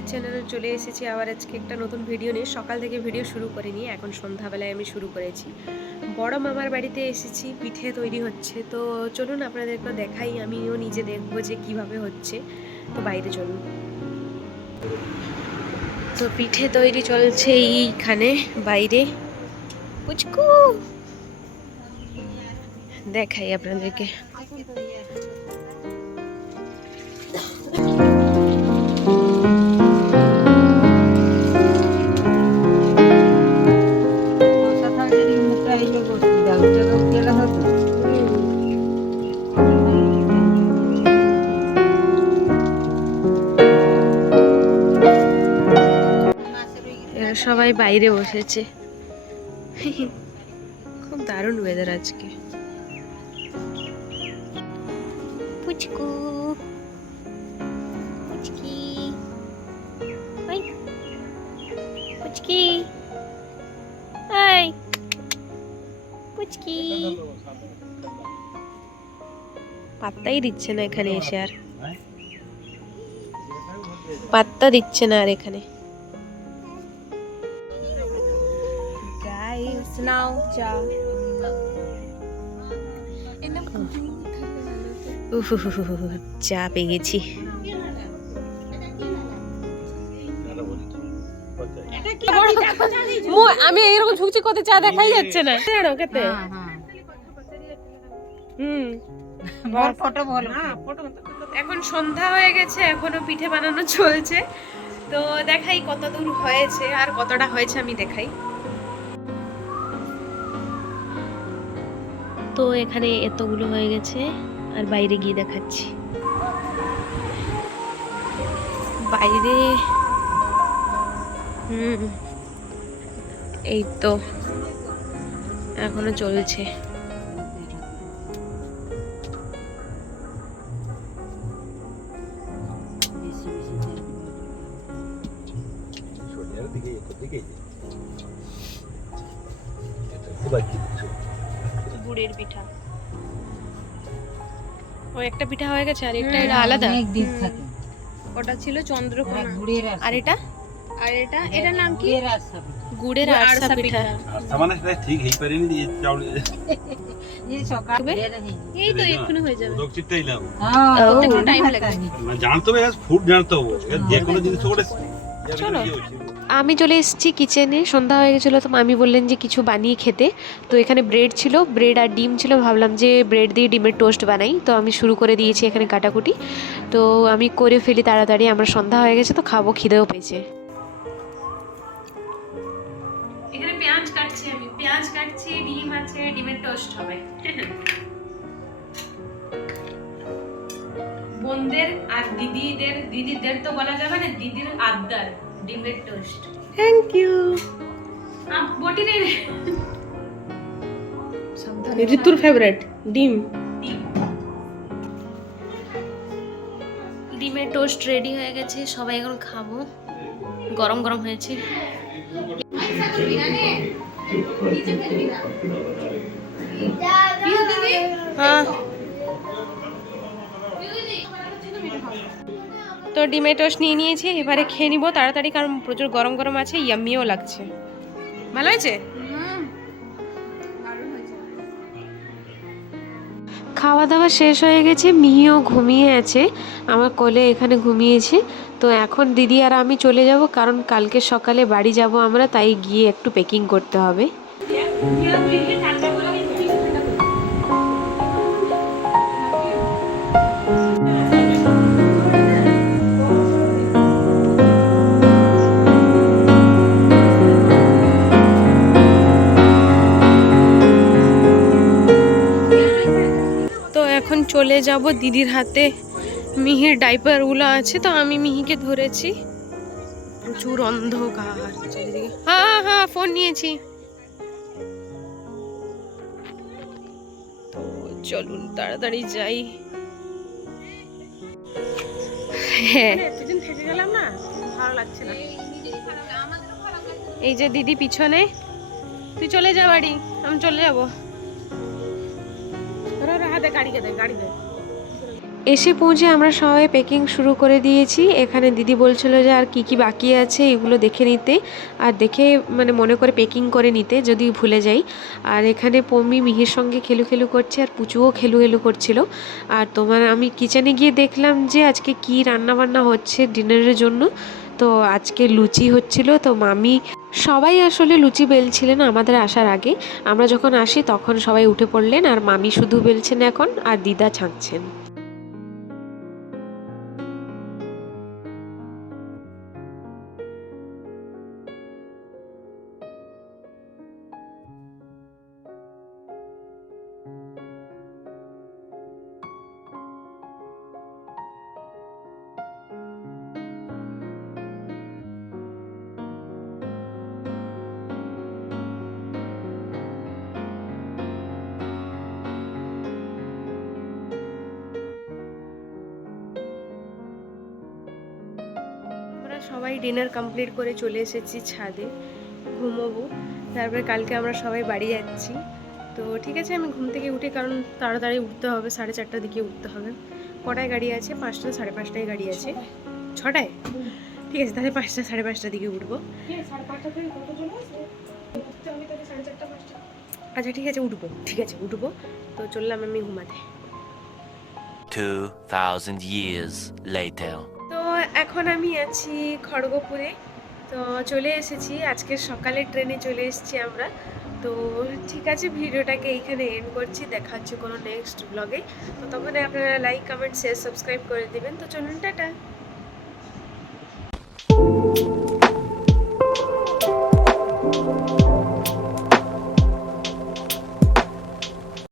মায়ের চ্যানেলে চলে এসেছি আবার আজকে একটা নতুন ভিডিও নিয়ে। সকাল থেকে ভিডিও শুরু করিনি, এখন সন্ধ্যাবেলায় আমি শুরু করেছি। বড় মামার বাড়িতে এসেছি, পিঠে তৈরি হচ্ছে, তো চলুন আপনাদেরকে দেখাই, আমিও নিজে দেখবো যে কিভাবে হচ্ছে। তো বাইরে চলুন। তো পিঠে তৈরি চলছে এইখানে বাইরে। পুচকু দেখাই আপনাদেরকে। সবাই বাইরে বসেছে। খুব দারুণ ওয়েদার আজকে। পুচকু পুচকি ওই পুচকি ওই পুচকি পাত্তাই দিচ্ছে না এখানে এসে, আর পাত্তা দিচ্ছে না আর এখানে। গাইস নাও চা। চা পেয়ে গেছি। আমি এরকম ঝুঁকছি কত চা দেখাই যাচ্ছে না। এখন সন্ধ্যা হয়ে গেছে, এখনো পিঠে বানানো চলছে। তো দেখাই কত দূর হয়েছে আর কতটা হয়েছে আমি দেখাই। তো এখানে এতগুলো হয়ে গেছে আর বাইরে গিয়ে দেখাচ্ছি। বাইরে এই তো এখনো চলছে। গুড়ের পিঠা, ও একটা পিঠা হয়ে গেছে আর এটা আলাদা। ওটা ছিল চন্দ্রকোনা, আর এটা এটার নাম কি? গুড়ের আরসা পিঠা। আরসা মানে সেটা ঠিক হেই পারেনি যে চাউল এই সকালে এই তো এক্ষুনি হয়ে যাবে। লোক চিটটাইলাম একটু টাইম লাগবে। না জানতে হবে, ফুড জানতে হবে, যে কোনো জিনিস করে। চলো, আমি চলে এসেছি কিচেনে। সন্ধ্যা হয়ে গেছিলো, তো মামি বললেন যে কিছু বানিয়ে খেতে। তো এখানে ব্রেড ছিল, ব্রেড আর ডিম ছিল, ভাবলাম যে ব্রেড দিয়ে ডিমের টোস্ট বানাই। তো আমি শুরু করে দিয়েছি এখানে কাটাকুটি। তো আমি করে ফেলি তাড়াতাড়ি, আমার সন্ধ্যা হয়ে গেছে তো খাবো, খিদেও পেয়েছে। এখানে পেঁয়াজ কাটছি, আমি পেঁয়াজ কাটছি, ডিম আছে, ডিমের টোস্ট হবে। বোনদের আর দিদিদের তো বলা যাবে না, দিদির আবদার ডিমের টোস্ট। Thank you. বটি নেই ঋতুর ফেভারিট ডিম। ডিমের টোস্ট রেডি হয়ে গেছে, সবাই এখন খাবো। গরম গরম হয়েছে। হ্যাঁ, তো ডিমের টোস্ট নিয়ে নিয়েছি, এবারে খেয়ে নিবো তাড়াতাড়ি, কারণ প্রচুর গরম গরম আছে, ইয়াম্মিও লাগছে। ভালো হয়েছে? খাওয়া দাওয়া শেষ হয়ে গেছে, মিহিও ঘুমিয়ে আছে আমার কোলে, এখানে ঘুমিয়েছে। তো এখন দিদি আর আমি চলে যাব, কারণ কালকে সকালে বাড়ি যাব আমরা, তাই গিয়ে একটু প্যাকিং করতে হবে। তো এখন চলে যাব দিদির হাতে। মিহির ডাইপারগুলো আছে, তো আমি মিহিকে ধরেছি। প্রচুর অন্ধকার চারিদিকে। হ্যাঁ হ্যাঁ, ফোন নিয়েছি। তো চলুন তাড়াতাড়ি যাই। হ্যাঁ, এতদিন থেকে গেলাম না, ভালো লাগছে না। এই যে দিদি পিছনে, তুই চলে যা বাড়ি, আমি চলে যাবো। হাতে গাড়ি দে। এসে পৌঁছে আমরা সবাই প্যাকিং শুরু করে দিয়েছি। এখানে দিদি বলছিল যে আর কি কি বাকি আছে এগুলো দেখে নিতে, আর দেখে মানে মনে করে প্যাকিং করে নিতে যদি ভুলে যাই। আর এখানে পম্মি মিহির সঙ্গে খেলু খেলু করছে, আর পুচুও খেলু খেলু করছিল। আর তোমার আমি কিচেনে গিয়ে দেখলাম যে আজকে কি রান্না বান্না হচ্ছে ডিনারের জন্য। তো আজকে লুচি হচ্ছিল, তো মামি সবাই আসলে লুচি বেলছিলেন আমাদের আসার আগে। আমরা যখন আসি তখন সবাই উঠে পড়লেন, আর মামি শুধু বেলছেন এখন, আর দিদা ছাঁকছেন। আমরা সবাই ডিনার কমপ্লিট করে চলে এসেছি ছাদে, ঘুমোবো। তারপরে কালকে আমরা সবাই বাড়ি যাচ্ছি। তো ঠিক আছে, আমি ঘুম থেকে উঠি, কারণ তাড়াতাড়ি উঠতে হবে, 4:30টার দিকে উঠতে হবে। কটায় গাড়ি আছে? 5টা 5:30টায় গাড়ি আছে। 6টায়? ঠিক আছে, তাহলে 5টা 5:30টার দিকে উঠবো। আচ্ছা ঠিক আছে, উঠবো, ঠিক আছে উঠবো। তো চললাম আমি ঘুমাতে। 2000 years later. তো এখন আমি আছি খড়গপুরে। তো চলে এসেছি, আজকে সকালে ট্রেনে চলে এসেছি আমরা। তো ঠিক আছে, ভিডিওটাকে এইখানে এন্ড করছি। দেখা হচ্ছে কোনো নেক্সট ব্লগে। তো তখন আপনারা লাইক, কমেন্ট, শেয়ার, সাবস্ক্রাইব করে দেবেন। তো চলুন, টাটা।